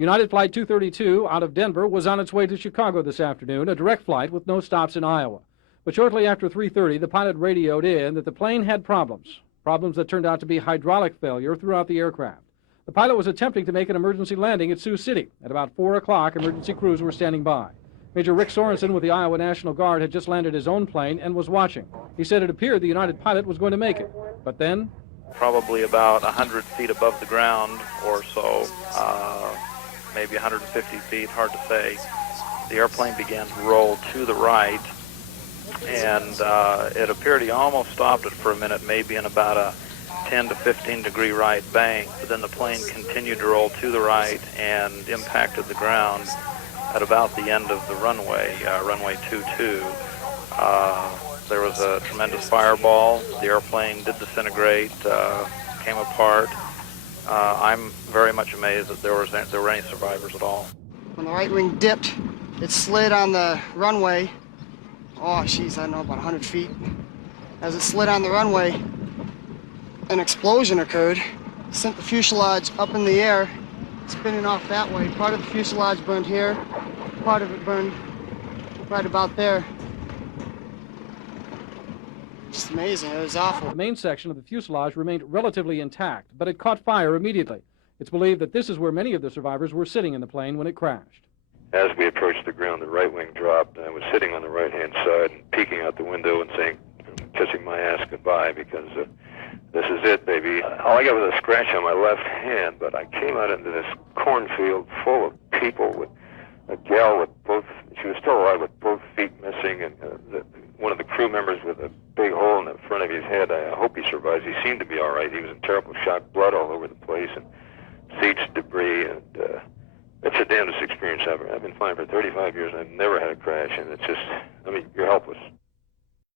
United Flight 232 out of Denver was on its way to Chicago this afternoon, a direct flight with no stops in Iowa. But shortly after 3:30, the pilot radioed in that the plane had problems that turned out to be hydraulic failure throughout the aircraft. The pilot was attempting to make an emergency landing at Sioux City. At about 4 o'clock, emergency crews were standing by. Major Rick Sorensen with the Iowa National Guard had just landed his own plane and was watching. He said it appeared the United pilot was going to make it. But then, probably about 100 feet above the ground or so, maybe 150 feet, hard to say, the airplane began to roll to the right, and it appeared he almost stopped it for a minute, maybe in about a 10 to 15 degree right bank, but then the plane continued to roll to the right and impacted the ground at about the end of the runway, runway 22. There was a tremendous fireball. The airplane did disintegrate, came apart. I'm very much amazed that there were any survivors at all. When the right wing dipped, it slid on the runway. Oh, geez, I don't know, about 100 feet. As it slid on the runway, an explosion occurred, sent the fuselage up in the air, spinning off that way. Part of the fuselage burned here, part of it burned right about there. Just amazing, it was awful. The main section of the fuselage remained relatively intact, but it caught fire immediately. It's believed that this is where many of the survivors were sitting in the plane when it crashed. As we approached the ground, the right wing dropped, and I was sitting on the right-hand side and peeking out the window and saying, kissing my ass goodbye, because this is it, baby. All I got was a scratch on my left hand, but I came out into this cornfield full of people with a gal with both, she was still alive with both feet missing, and one of the crew members with a big hole in the front of his head. I hope he survives. He seemed to be all right. He was in terrible shock, blood all over the place, and seats, debris, and it's the damnedest experience ever. I've been flying for 35 years, and I've never had a crash, and it's just, I mean, you're helpless.